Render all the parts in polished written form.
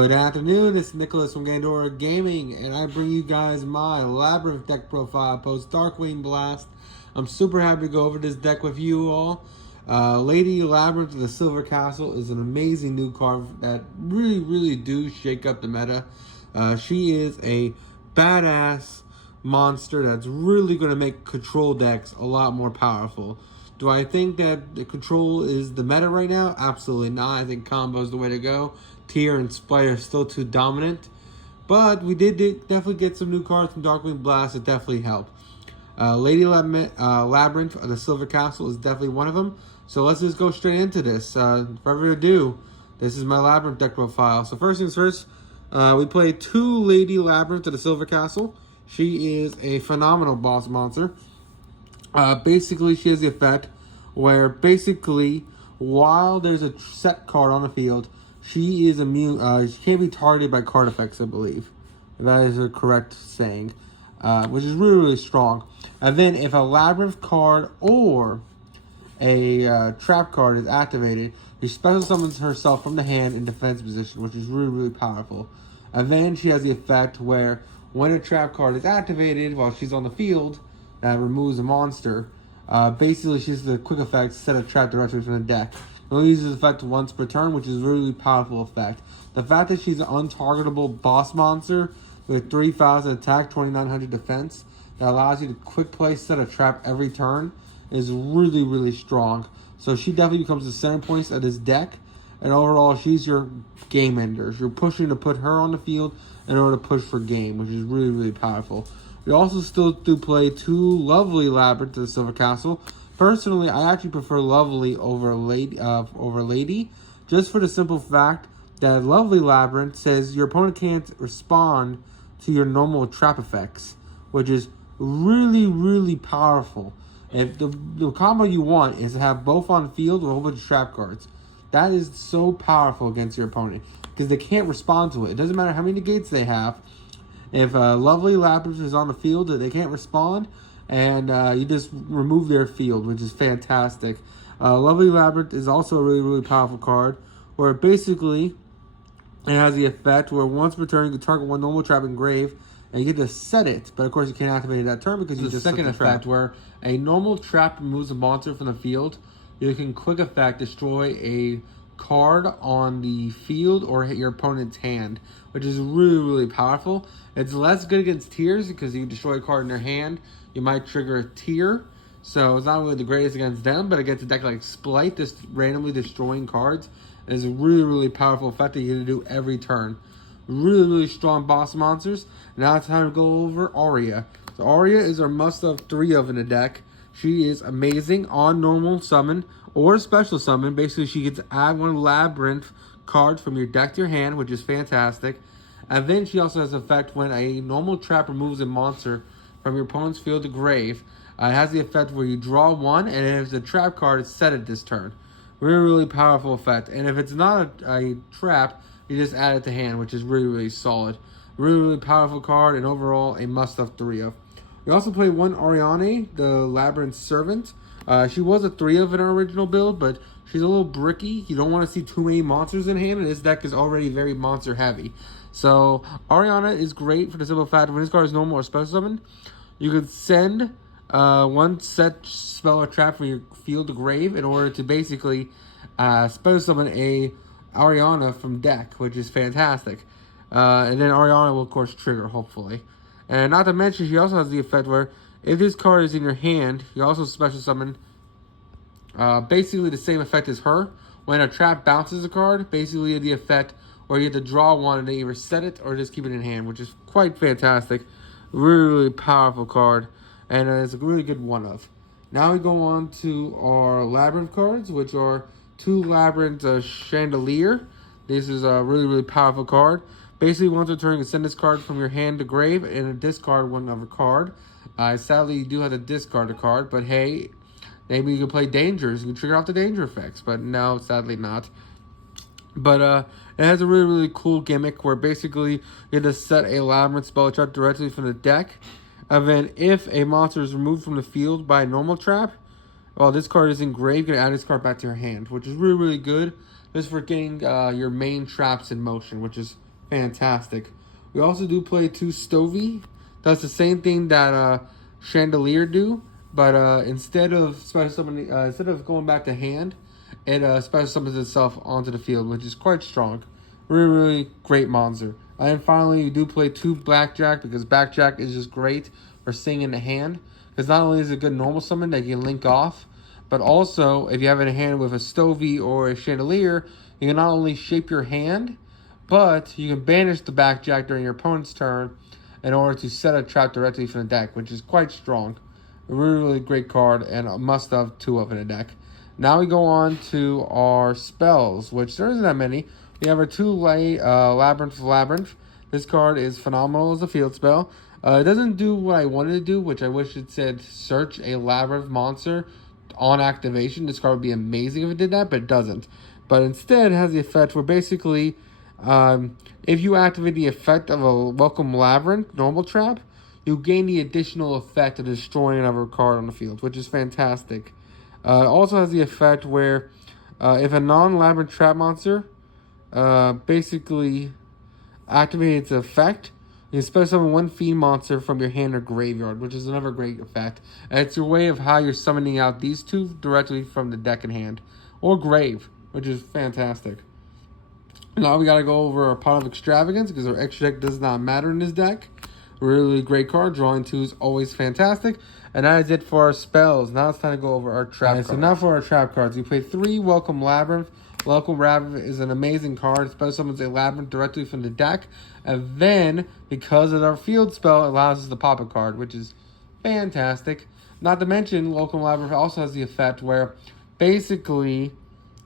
Good afternoon, it's Nicholas from Gandora Gaming, and I bring you guys my Labyrinth deck profile post DarkWing Blast. I'm super happy to go over this deck with you all. Lady Labyrinth of the Silver Castle is an amazing new card that really do shake up the meta. She is a badass monster that's really going to make control decks a lot more powerful. Do I think that the control is the meta right now? Absolutely not. I think combo is the way to go. Tier and Splite are still too dominant. But we did definitely get some new cards from Darkwing Blast that definitely help. Lady Labyrinth of the Silver Castle is definitely one of them. So let's just go straight into this. Without further ado, this is my Labyrinth deck profile. So first things first, we play 2 Lady Labyrinth of the Silver Castle. She is a phenomenal boss monster. Basically, she has the effect where basically, while there's a set card on the field, she is immune. She can't be targeted by card effects, I believe. That is a correct saying, which is really strong. And then, if a Labyrinth card or a trap card is activated, she special summons herself from the hand in defense position, which is really powerful. And then she has the effect where when a trap card is activated while she's on the field, that removes a monster. Basically, she has the quick effect, set a trap directly from the deck. It only uses the effect once per turn, which is a really powerful effect. The fact that she's an untargetable boss monster with 3,000 attack, 2,900 defense, that allows you to quick play, set a trap every turn, is really strong. So she definitely becomes the center point of this deck. And overall, she's your game ender. You're pushing to put her on the field in order to push for game, which is really powerful. We also still do play 2 Lovely Labyrinth to the Silver Castle. Personally, I actually prefer Lovely over Lady, just for the simple fact that Lovely Labyrinth says your opponent can't respond to your normal trap effects, which is really powerful. If the combo you want is to have both on field with a whole bunch of trap cards, that is so powerful against your opponent because they can't respond to it. It doesn't matter how many negates they have. If Lovely Labyrinth is on the field, they can't respond, and you just remove their field, which is fantastic. Lovely Labyrinth is also a really powerful card, where basically it has the effect where once per turn you can target one normal trap in grave, and you get to set it, but of course you can't activate it that turn because you just set the trap. Second effect, where a normal trap removes a monster from the field, you can quick effect destroy a card on the field or hit your opponent's hand, which is really powerful. It's less good against tiers because you destroy a card in their hand, you might trigger a tier, so it's not really the greatest against them, but against a deck like Splite, just randomly destroying cards is a really powerful effect that you get to do every turn. Really strong boss monsters. Now it's time to go over Aria. So Aria is our must of 3 of in the deck. She is amazing on normal summon or special summon. Basically, she gets to add 1 Labyrinth card from your deck to your hand, which is fantastic. And then she also has an effect when a normal trap removes a monster from your opponent's field to grave. It has the effect where you draw 1, and if the trap card is set at this turn. Really powerful effect. And if it's not a trap, you just add it to hand, which is really solid. Really powerful card, and overall a must of 3 of. We also play 1 Ariane, the Labyrinth Servant. She was a 3 of in our original build, but she's a little bricky. You don't want to see too many monsters in hand, and this deck is already very monster heavy. So Ariana is great for the simple fact when this card is normal or special summon, you could send 1 set spell or trap from your field to grave in order to basically special summon a Ariana from deck, which is fantastic. And then Ariana will of course trigger, hopefully. And not to mention, she also has the effect where if this card is in your hand, you also special summon basically the same effect as her. When a trap bounces a card, basically the effect where you have to draw 1 and then either set it or just keep it in hand, which is quite fantastic. Really powerful card, and it's a really good one of. Now we go on to our Labyrinth cards, which are 2 Labyrinth Chandelier. This is a really powerful card. Basically, once per turn, you can send this card from your hand to grave and discard 1 other card. Sadly, you do have to discard a card, but hey, maybe you can play Dangers. You can trigger off the danger effects, but no, sadly not. But it has a really cool gimmick where basically you have to set a Labyrinth spell trap directly from the deck. And then if a monster is removed from the field by a normal trap, while this card is engraved, you can add this card back to your hand, which is really good. Just for getting your main traps in motion, which is fantastic. We also do play 2 Stovey. Does the same thing that Chandelier do, but instead of special summoning, instead of going back to hand, it special summons itself onto the field, which is quite strong. Really, really great monster. And finally, you do play 2 Blackjack, because Blackjack is just great for staying in the hand. Because not only is it a good normal summon that you can link off, but also, if you have it in hand with a Stovey or a Chandelier, you can not only shape your hand, but you can banish the Blackjack during your opponent's turn in order to set a trap directly from the deck, which is quite strong. A really, really great card, and a must-have 2 of in the deck. Now we go on to our spells, which there isn't that many. We have our 2 Labyrinth. This card is phenomenal as a field spell. It doesn't do what I wanted to do, which I wish it said search a Labyrinth monster on activation. This card would be amazing if it did that, but it doesn't. But instead, it has the effect where basically, if you activate the effect of a Welcome Labyrinth normal trap, you gain the additional effect of destroying another card on the field, which is fantastic. It also has the effect where if a non-Labyrinth trap monster basically activates its effect, you can special summon 1 Fiend monster from your hand or graveyard, which is another great effect. And it's your way of how you're summoning out these 2 directly from the deck in hand. Or grave, which is fantastic. Now we gotta go over our Pot of Extravagance, because our extra deck does not matter in this deck. Really great card. Drawing 2 is always fantastic. And that is it for our spells. Now it's time to go over our trap cards. So now for our trap cards. We play 3 Welcome Labyrinth. Welcome Labyrinth is an amazing card. Special summons a Labyrinth directly from the deck. And then, because of our field spell, it allows us to pop a card, which is fantastic. Not to mention, Welcome Labyrinth also has the effect where basically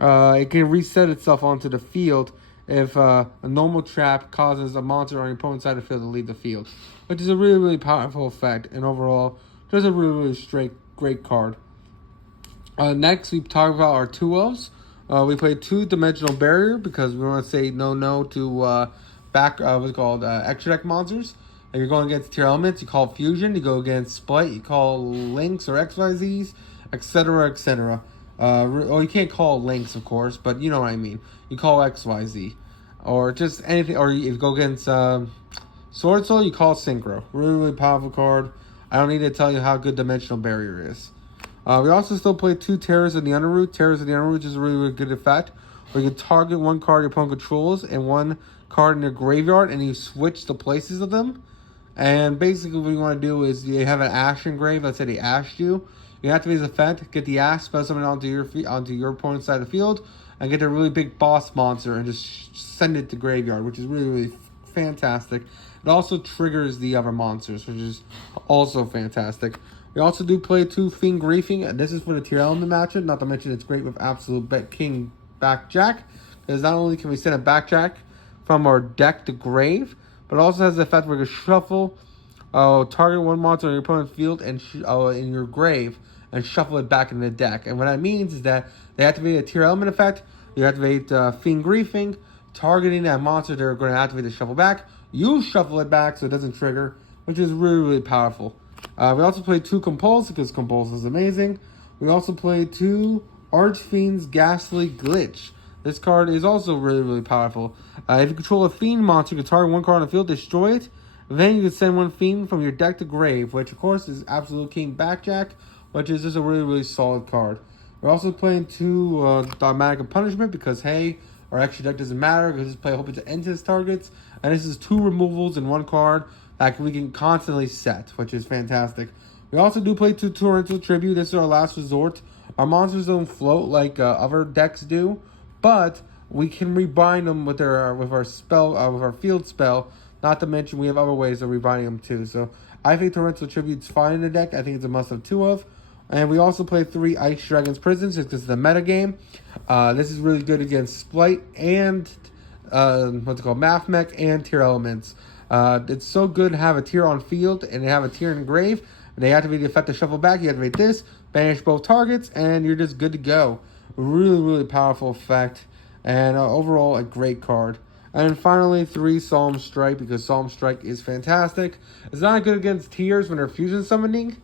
it can reset itself onto the field if a normal trap causes a monster on your opponent's side of the field to leave the field, which is a really, really powerful effect. And overall, just a really, really great card. Next, we talk about our 2-ofs. We play 2 Dimensional Barrier because we want to say no to extra deck monsters. If you're going against tier elements, you call Fusion. You go against Split, you call Links or XYZs, etc., etc. Or you can't call Links, of course, but you know what I mean. You call XYZ. Or just anything. Or if you go against Sword Soul, you call Synchro. Really, really powerful card. I don't need to tell you how good Dimensional Barrier is. We also still play 2 Terrors in the Underroot. Terrors in the Underroot is a really, really good effect, where you can target 1 card your opponent controls and 1 card in your graveyard, and you switch the places of them. And basically what you want to do is you have an Ash engrave. Let's say they ashed you. You activate this effect, get the Ash, special summon it onto your opponent's side of the field, and get a really big boss monster and just send it to graveyard, which is really, really fantastic. It also triggers the other monsters, which is also fantastic. We also do play 2 Fiend Griefing, and this is for the tier element matchup. Not to mention it's great with Absolute King Backjack, because not only can we send a Backjack from our deck to grave, but it also has the effect where you shuffle, target 1 monster on your opponent's field and in your grave, and shuffle it back in the deck. And what that means is that they activate a tier element effect, you activate Fiend Griefing, targeting that monster they're going to activate the shuffle back, you shuffle it back so it doesn't trigger, which is really, really powerful. We also play 2 Compulse, because Compulse is amazing. We also play 2 Archfiend's Ghastly Glitch. This card is also really, really powerful. If you control a Fiend monster, you can target 1 card on the field, destroy it. Then you can send 1 Fiend from your deck to grave, which of course is Absolute King Backjack, which is just a really, really solid card. We're also playing 2 Dogmatic Punishment, because hey, our extra deck doesn't matter, because just play a whole bunch of Endless targets. And this is 2 removals in 1 card that we can constantly set, which is fantastic. We also do play 2 Torrential Tribute. This is our last resort. Our monsters don't float like other decks do, but we can rebind them with our field spell. Not to mention we have other ways of rebinding them too. So I think Torrential Tribute's fine in the deck. I think it's a must-have 2 of. And we also play 3 Ice Dragon's Prisons, because it's the meta game. This is really good against Splight and Math Mech and tier elements. It's so good to have a tier on field and have a tier in grave. They activate the effect to shuffle back. You activate this, banish both targets, and you're just good to go. Really, really powerful effect. And overall, a great card. And then finally, 3 Solemn Strike, because Solemn Strike is fantastic. It's not good against tiers when they're fusion summoning,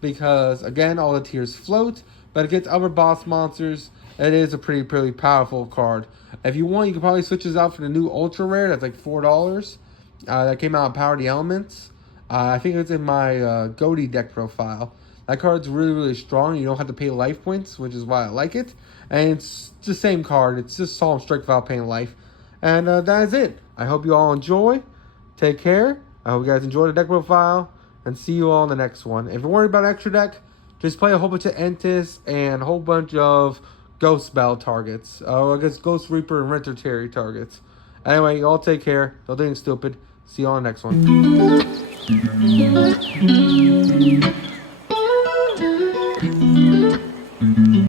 because again, all the tiers float. But against other boss monsters, it is a pretty powerful card. If you want, you can probably switch this out for the new Ultra Rare. That's like $4. That came out in Power the Elements. I think it's in my Goatee deck profile. That card's really strong. You don't have to pay life points, which is why I like it. And it's the same card. It's just Solemn Strike without paying life. And that is it. I hope you all enjoy. Take care. I hope you guys enjoy the deck profile. And see you all in the next one. If you're worried about extra deck, just play a whole bunch of Entis and a whole bunch of Ghost Bell targets. I guess Ghost Reaper and Renter Terry targets. Anyway, you all take care. Don't do anything stupid. See you all in the next one.